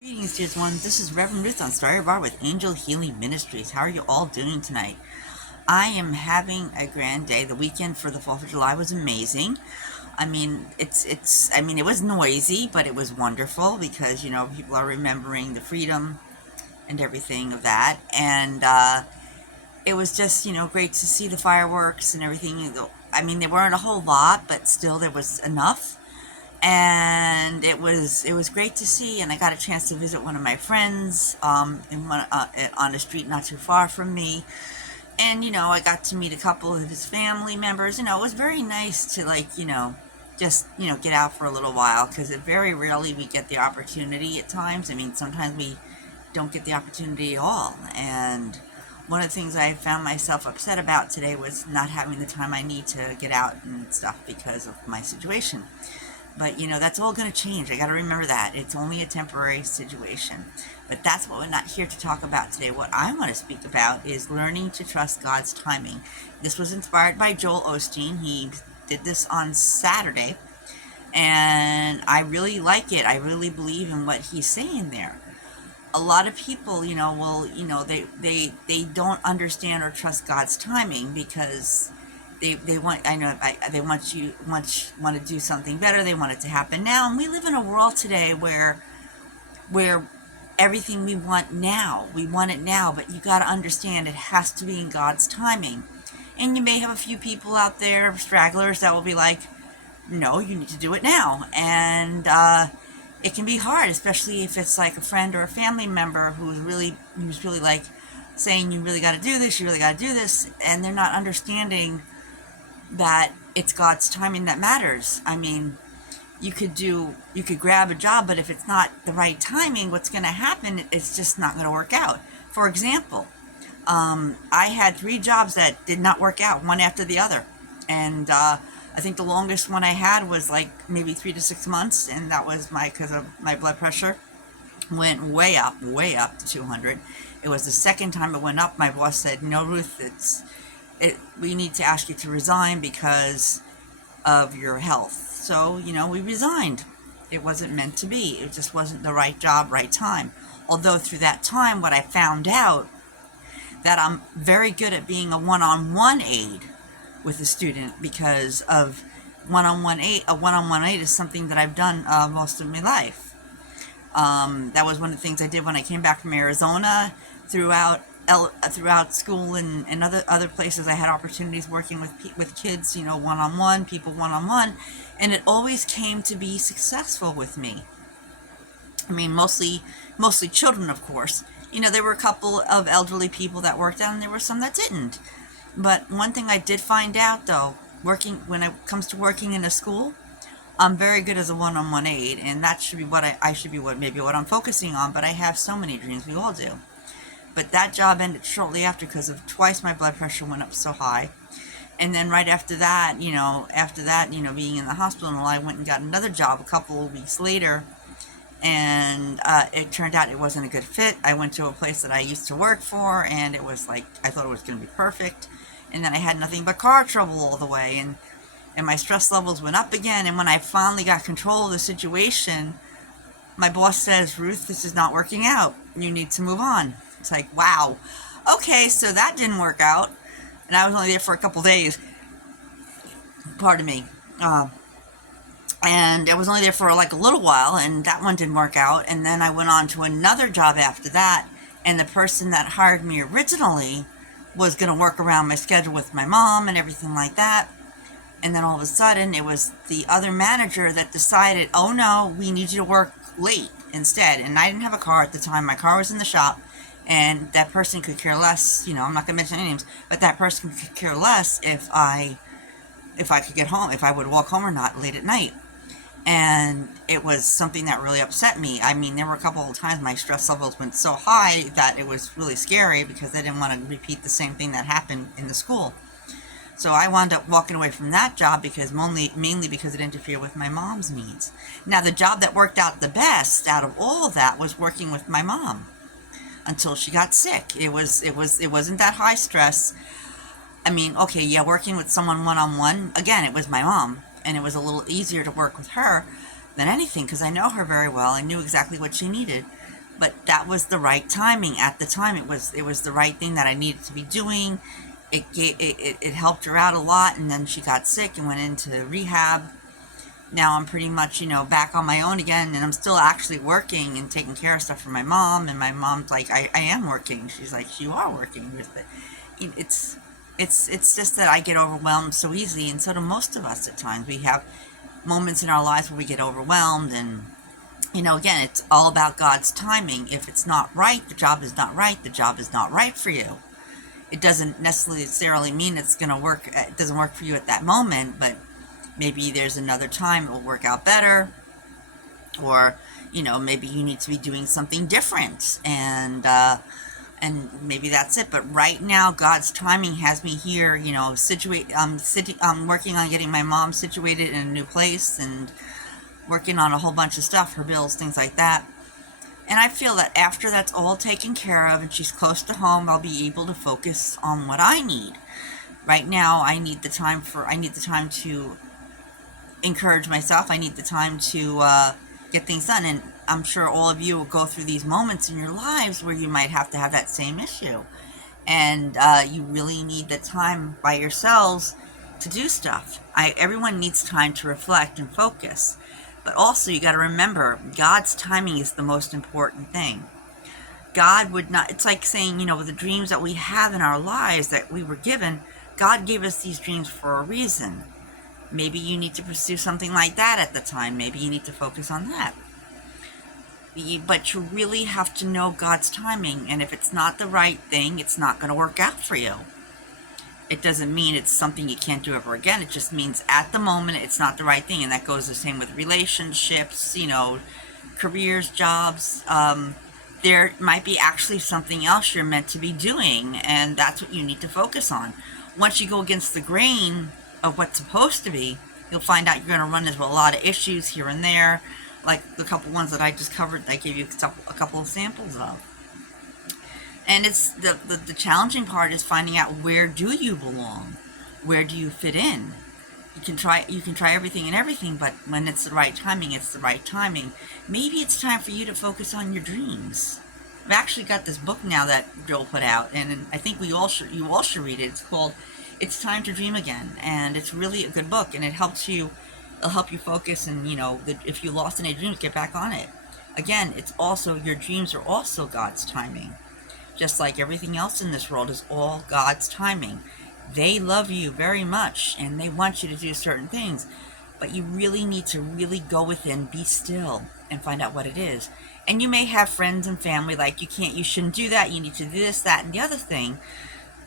Greetings, dear ones. This is Reverend Ruth on Story Bar with Angel Healing Ministries. How are you all doing tonight? I am having a grand day. The weekend for the 4th of July was amazing. It was noisy, but it was wonderful because, people are remembering the freedom and everything of that. And it was just, great to see the fireworks and everything. They weren't a whole lot, but still there was enough, and it was great to see. And I got a chance to visit one of my friends on a street not too far from me, and I got to meet a couple of his family members. It was very nice to just get out for a little while, because very rarely we get the opportunity at times. Sometimes we don't get the opportunity at all. And one of the things I found myself upset about today was not having the time I need to get out and stuff because of my situation. But, that's all going to change. I got to remember that. It's only a temporary situation. But that's what we're not here to talk about today. What I want to speak about is learning to trust God's timing. This was inspired by Joel Osteen. He did this on Saturday, and I really like it. I really believe in what he's saying there. A lot of people, they don't understand or trust God's timing because they want they want to do something better. They want it to happen now, and we live in a world today where everything we want it now. But you got to understand, it has to be in God's timing. And you may have a few people out there, stragglers, that will be like, no, you need to do it now. And it can be hard, especially if it's like a friend or a family member who's really like saying, you really got to do this, and they're not understanding that it's God's timing that matters. You could grab a job, but if it's not the right timing, what's going to happen? It's just not going to work out. For example, I had 3 jobs that did not work out, one after the other. And I think the longest one I had was like maybe 3 to 6 months, and that was because of my blood pressure went way up to 200. It was the second time it went up. My boss said, "No, Ruth, we need to ask you to resign because of your health." So, we resigned. It wasn't meant to be. It just wasn't the right job, right time. Although through that time, what I found out, that I'm very good at being a one-on-one aid with a student, because of one-on-one aid. A one-on-one aid is something that I've done most of my life. That was one of the things I did when I came back from Arizona. Throughout school and other places, I had opportunities working with kids, one-on-one, people one-on-one, and it always came to be successful with me. Mostly children, of course. There were a couple of elderly people that worked out, and there were some that didn't. But one thing I did find out, though, when it comes to working in a school, I'm very good as a one-on-one aid, and that should be what what I'm focusing on. But I have so many dreams. We all do. But that job ended shortly after, because of twice my blood pressure went up so high. And then right after that, being in the hospital and all, I went and got another job a couple of weeks later. And it turned out it wasn't a good fit. I went to a place that I used to work for, and it was like, I thought it was going to be perfect. And then I had nothing but car trouble all the way. And my stress levels went up again. And when I finally got control of the situation, my boss says, "Ruth, this is not working out. You need to move on." It's like, wow. Okay, so that didn't work out. And I was only there for a couple days. Pardon me. And I was only there for like a little while, and that one didn't work out. And then I went on to another job after that. And the person that hired me originally was going to work around my schedule with my mom and everything like that. And then all of a sudden, it was the other manager that decided, "Oh no, we need you to work late instead." And I didn't have a car at the time. My car was in the shop. And that person could care less, I'm not going to mention any names, but that person could care less if I could get home, if I would walk home or not late at night. And it was something that really upset me. There were a couple of times my stress levels went so high that it was really scary, because I didn't want to repeat the same thing that happened in the school. So I wound up walking away from that job, because mainly because it interfered with my mom's needs. Now, the job that worked out the best out of all of that was working with my mom, until she got sick. It wasn't that high stress. Working with someone one-on-one, again, it was my mom, and it was a little easier to work with her. than anything, because I know her very well. I knew exactly what she needed. But that was the right timing at the time. It was the right thing that I needed to be doing. It helped her out a lot, and then she got sick and went into rehab. Now I'm pretty much, back on my own again, and I'm still actually working and taking care of stuff for my mom. And my mom's like, I am working. She's like, you are working with it. It's just that I get overwhelmed so easily, and so do most of us at times. We have moments in our lives where we get overwhelmed, and again, it's all about God's timing. If it's not right, the job is not right. The job is not right for you. It doesn't necessarily mean it's going to work. It doesn't work for you at that moment, but maybe there's another time it will work out better, or maybe you need to be doing something different, and maybe that's it. But right now, God's timing has me here. I'm working on getting my mom situated in a new place, and working on a whole bunch of stuff, her bills, things like that. And I feel that after that's all taken care of and she's close to home, I'll be able to focus on what I need. Right now, I need the time to encourage myself. I need the time to get things done. And I'm sure all of you will go through these moments in your lives where you might have to have that same issue. And you really need the time by yourselves to do stuff. Everyone needs time to reflect and focus. But also, you got to remember, God's timing is the most important thing. God would not, it's like saying, with the dreams that we have in our lives that we were given, God gave us these dreams for a reason. Maybe you need to pursue something like that at the time. Maybe you need to focus on that. But you really have to know God's timing. And if it's not the right thing, it's not going to work out for you. It doesn't mean it's something you can't do ever again. It just means at the moment it's not the right thing. And that goes the same with relationships, careers, jobs. There might be actually something else you're meant to be doing, and that's what you need to focus on. Once you go against the grain of what's supposed to be, you'll find out you're going to run into a lot of issues here and there, like the couple ones that I just covered. I gave you a couple of samples of. And it's the challenging part is finding out, where do you belong? Where do you fit in? You can try everything and everything, but when it's the right timing, it's the right timing. Maybe it's time for you to focus on your dreams. I've actually got this book now that Joel put out, and I think you all should read it. It's called It's Time to Dream Again, and it's really a good book, and it'll help you focus, and if you lost any dreams, get back on it. Again, it's also, your dreams are also God's timing. Just like everything else in this world is all God's timing. They love you very much, and they want you to do certain things. But you really need to really go within, be still, and find out what it is. And you may have friends and family like, you shouldn't do that, you need to do this, that, and the other thing.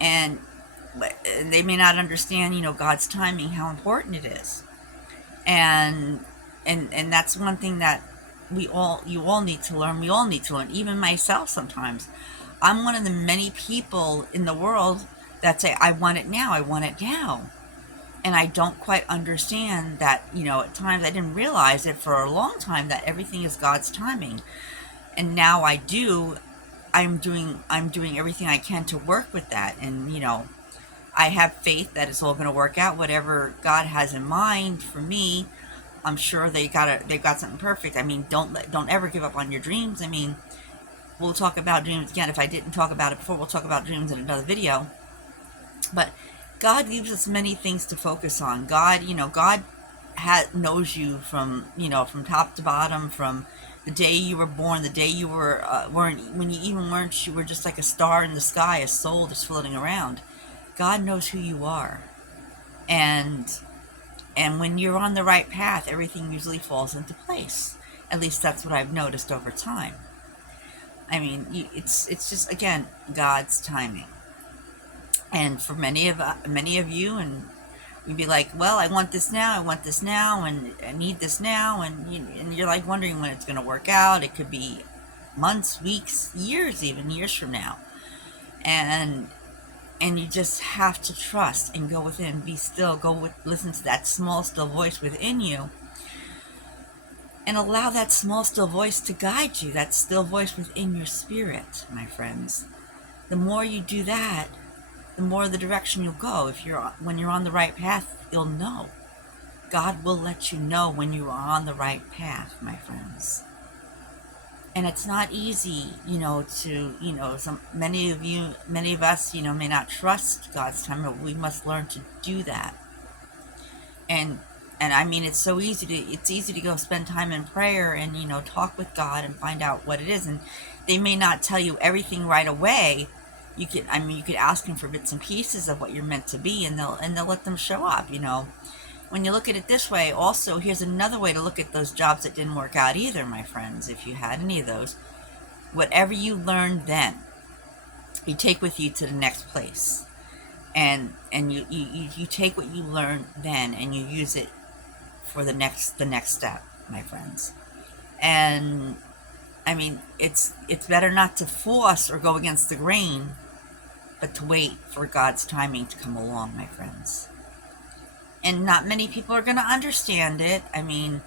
And they may not understand, God's timing, how important it is. And that's one thing that you all need to learn. We all need to learn, even myself sometimes. I'm one of the many people in the world that say, I want it now, I want it now. And I don't quite understand that, at times I didn't realize it for a long time, that everything is God's timing. And now I do. I'm doing everything I can to work with that. And, I have faith that it's all going to work out. Whatever God has in mind for me, I'm sure they've got something perfect. I mean, don't ever give up on your dreams. I mean, we'll talk about dreams again. If I didn't talk about it before, we'll talk about dreams in another video. But God gives us many things to focus on. God knows you from top to bottom, from the day you were born, the day you were when you were just like a star in the sky, a soul just floating around. God knows who you are, and when you're on the right path, everything usually falls into place. At least that's what I've noticed over time. I mean, it's just, again, God's timing. And for many of you, and you'd be like, well, I want this now, and I need this now, and you're like wondering when it's going to work out. It could be months, weeks, years, even years from now. And you just have to trust and go within, be still, listen to that small, still voice within you, and allow that small, still voice to guide you, that still voice within your spirit, my friends. The more you do that, the more the direction you'll go. When you're on the right path, you'll know. God will let you know when you are on the right path, my friends. And it's not easy, many of us, may not trust God's time, but we must learn to do that. And I mean, it's easy to go spend time in prayer and, talk with God and find out what it is. And they may not tell you everything right away. You could ask them for bits and pieces of what you're meant to be, and they'll let them show up, When you look at it this way, also, here's another way to look at those jobs that didn't work out either, my friends, if you had any of those. Whatever you learned then, you take with you to the next place. And you take what you learned then and you use it for the next step, my friends. And I mean, it's better not to force or go against the grain, but to wait for God's timing to come along, my friends. And not many people are going to understand it. I mean,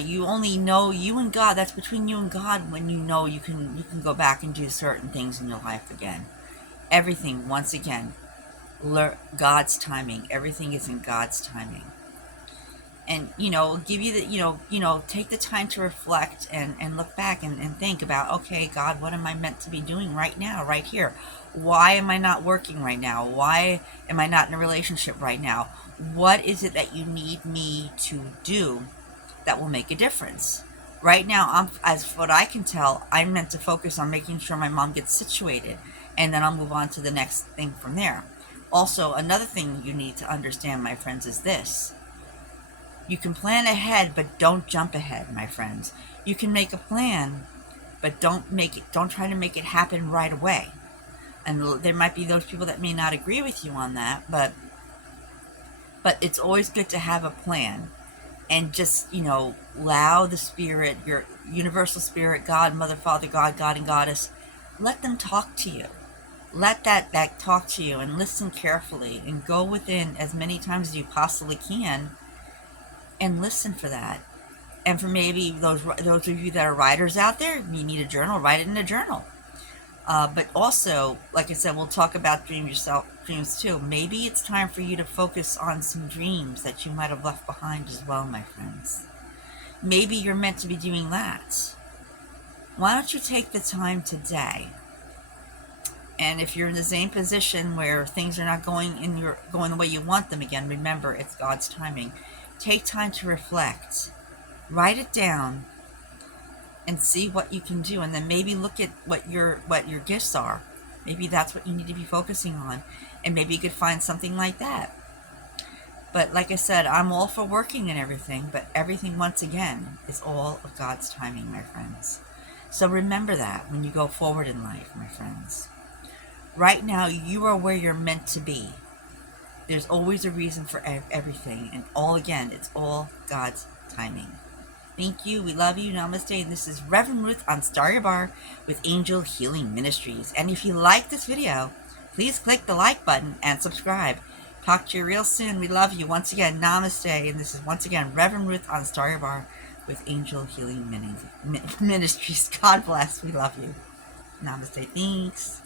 you only know you and God. That's between you and God when you know you can go back and do certain things in your life again. Everything, once again, God's timing. Everything is in God's timing. And, give you the, take the time to reflect and look back and think about, okay, God, what am I meant to be doing right now, right here? Why am I not working right now? Why am I not in a relationship right now? What is it that you need me to do that will make a difference? Right now, as what I can tell, I'm meant to focus on making sure my mom gets situated, and then I'll move on to the next thing from there. Also, another thing you need to understand, my friends, is this. You can plan ahead, but don't jump ahead, my friends. You can make a plan, but don't try to make it happen right away. And there might be those people that may not agree with you on that, but it's always good to have a plan. And just, allow the Spirit, your universal Spirit, God, Mother, Father, God and Goddess, let them talk to you. Let that talk to you, and listen carefully, and go within as many times as you possibly can and listen for that. And for maybe those of you that are writers out there, you need a journal, write it in a journal. But also, like I said, we'll talk about dreams too. Maybe it's time for you to focus on some dreams that you might have left behind as well, my friends. Maybe you're meant to be doing that. Why don't you take the time today? And if you're in the same position where things are not going the way you want them again, remember, it's God's timing. Take time to reflect. Write it down and see what you can do, and then maybe look at what your gifts are. Maybe that's what you need to be focusing on, and maybe you could find something like that. But like I said, I'm all for working and everything, but everything, once again, is all of God's timing, my friends. So remember that when you go forward in life, my friends. Right now, you are where you're meant to be. There's always a reason for everything, and it's all God's timing. Thank you. We love you. Namaste. And this is Reverend Ruth on Star Your Bar with Angel Healing Ministries. And if you like this video, please click the like button and subscribe. Talk to you real soon. We love you. Once again, Namaste. And this is once again Reverend Ruth on Star Your Bar with Angel Healing Ministries. God bless. We love you. Namaste. Thanks.